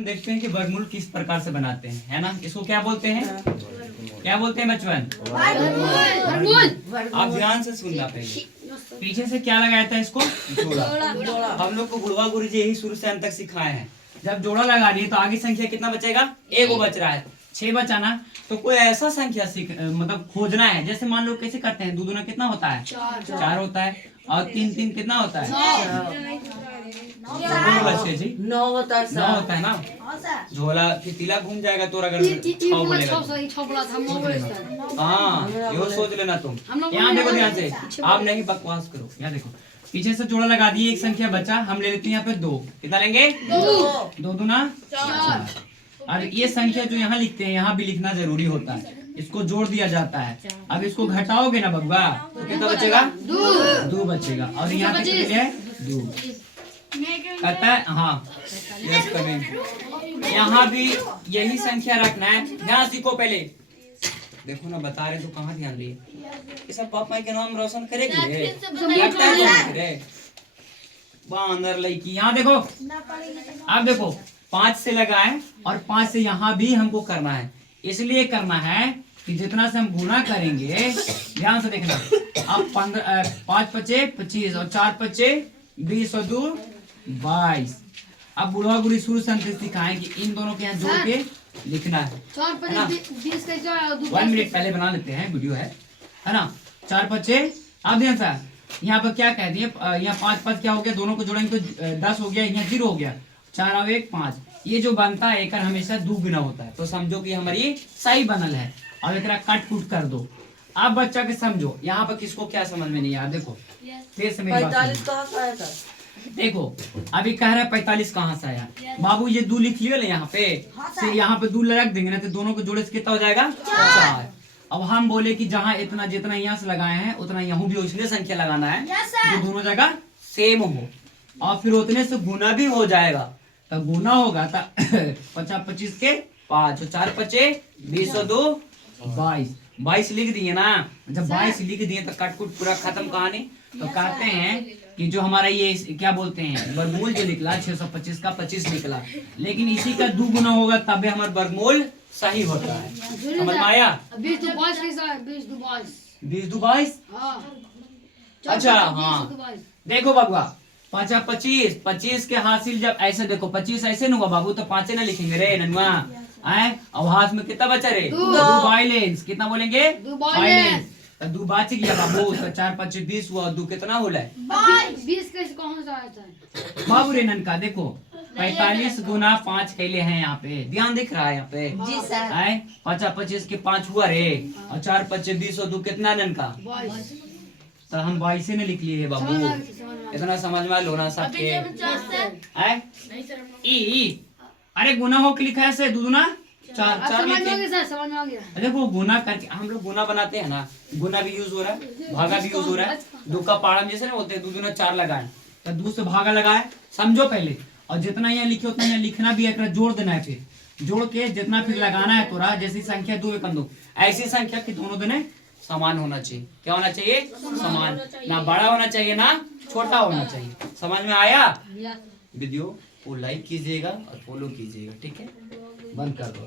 हम देखते हैं कि वर्गमूल किस प्रकार से बनाते हैं, है ना। इसको क्या बोलते हैं, क्या बोलते हैं बचपन? आप ध्यान से सुनना पहले, पीछे से क्या लगाया था इसको? जोड़ा। हम लोग को गुरुआ गुरु जी यही शुरू से अंत तक सिखाए हैं। जब जोड़ा लगा दिए तो आगे संख्या कितना बचेगा? एक बच रहा है, 6 बचा ना। तो कोई ऐसा संख्या मतलब खोजना है। जैसे मान लो कैसे करते हैं, 2 दूना कितना होता है? 4 होता है, और 3 3 कितना होता है? 9 बच्चे जी, 9 होता है ना। झोला फितीला घूम जाएगा तो अगर 6 बोलेगा। हाँ, यो सोच लेना तुम। यहाँ देखो ध्यान से, आप नहीं बकवास करो। यहाँ देखो, पीछे से जोड़ा लगा दिए, एक संख्या बचा, हम ले लेते हैं यहाँ पे 2। कितना लेंगे? 2 दूना 4। और ये संख्या जो यहाँ लिखते हैं, यहाँ भी लिखना जरूरी होता है। इसको जोड़ दिया जाता है। अब इसको घटाओगे ना बब्बा, तो कितना बचेगा? 2 बचेगा। और यहाँ पे कितने है? 2 कहता है। हाँ, यस करें। यहाँ भी यही संख्या रखना है। ध्यान सीखो पहले। देखो ना, बता रहे तो कहाँ ध्यान दिए। ये सब बाप माई के नाम रोशन करेगी। लगता है बांदर लड़की। यहाँ देखो, आप देखो, 5 से लगाए और 5 से यहाँ भी हमको करना है। इसलिए करना है कि जितना से हम गुना करेंगे, ध्यान से देखना। अब 5 पचे 25 और 4 पचे 20 और 2 22। अब बुढ़वा बुढ़ी शुरू से अंत सिखाएं कि इन दोनों के यहाँ जोड़ के लिखना है। 1 मिनट पहले बना लेते हैं, वीडियो है ना। 4 पचे, आप ध्यान से यहाँ पर क्या कह दिए, यहाँ 5 5 क्या हो गया, दोनों को जोड़ेंगे तो 10 हो गया, यहाँ 0 हो गया। 4 और 1 5। ये जो बनता है एक हमेशा दुगुना होता है, तो समझो कि हमारी सही बनल है। और एक कट कुट कर दो। आप बच्चा के समझो, यहाँ पर किसको क्या समझ में नहीं आया। देखो फिर से मेरी बात सुनो। देखो अभी कह रहा है 45 कहाँ से आया। बाबू ये 2 लिख लियो ना यहाँ पे, फिर यहाँ पे 2 रख देंगे ना, तो दोनों को जोड़े से कितना हो जाएगा? 4। अब हम बोले कि जहाँ इतना जितना यहाँ से लगाए हैं उतना यहाँ भी उसने संख्या लगाना है, जो दोनों जगह सेम हो, और फिर उतने से गुना भी हो जाएगा। तो गुना होगा तो 50 25 के 5 और 4 पचे 20 और 2 22। 22 लिख दिए ना। जब 22 लिख दिए तो कटकुट पूरा खत्म कहानी। तो कहते हैं कि जो हमारा ये क्या बोलते हैं, वर्गमूल जो निकला 625 का 25 निकला, लेकिन इसी का 2 गुना होगा तब हमारा वर्गमूल सही होता है। समझ में आया? 20 2 22। अच्छा हाँ, देखो बबुआ, 5 25 25 के हासिल जब ऐसे देखो, 25 ऐसे न हुआ बाबू, तो 5 ना लिखेंगे रे ननुआ। आए अब हाथ में कितना बचा रे? 2 बाइलेंस। कितना बोलेंगे? 2 बाइलेंस। तो 2 बच गया बाबू, तो 4 5 20 हुआ, 2 कितना होला? 20 कैसे कौन सा आता है बाबू रे ननका देखो, 45 गुना 5 कैले हैं यहाँ पे, ध्यान दिख रहा है यहाँ पे? जी सर। आए 5 25 के 5 हुआ रे, और 4 5 20 और 2 कितना ननका? 22। तो हम 22 ने लिख लिए है बाबू। इतना समझ में लो ना सबके। आए ई अरे गुना हो के लिखा है से 2 दूना 4 4 लिखे। देखो गुना करके हम लोग गुना बनाते हैं ना, गुना भी यूज हो रहा है, भागा भी यूज हो रहा है। 2 का पाड़ा जैसे ना बोलते हैं, 2 दूना 4 लगाए, तो 2 से भागा लगाए, समझो पहले। और जितना यहाँ लिखे उतना यहाँ लिखना भी है, जोड़ देना है। फिर जोड़ के जितना फिर लगाना है तोरा, जैसी संख्या 2 एकम 2, ऐसी संख्या की दोनों दोनों समान होना चाहिए। क्या होना चाहिए? समान। ना बड़ा होना चाहिए ना छोटा होना चाहिए। समझ में आया? वीडियो को लाइक कीजिएगा और फॉलो कीजिएगा, ठीक है? बंद कर दो।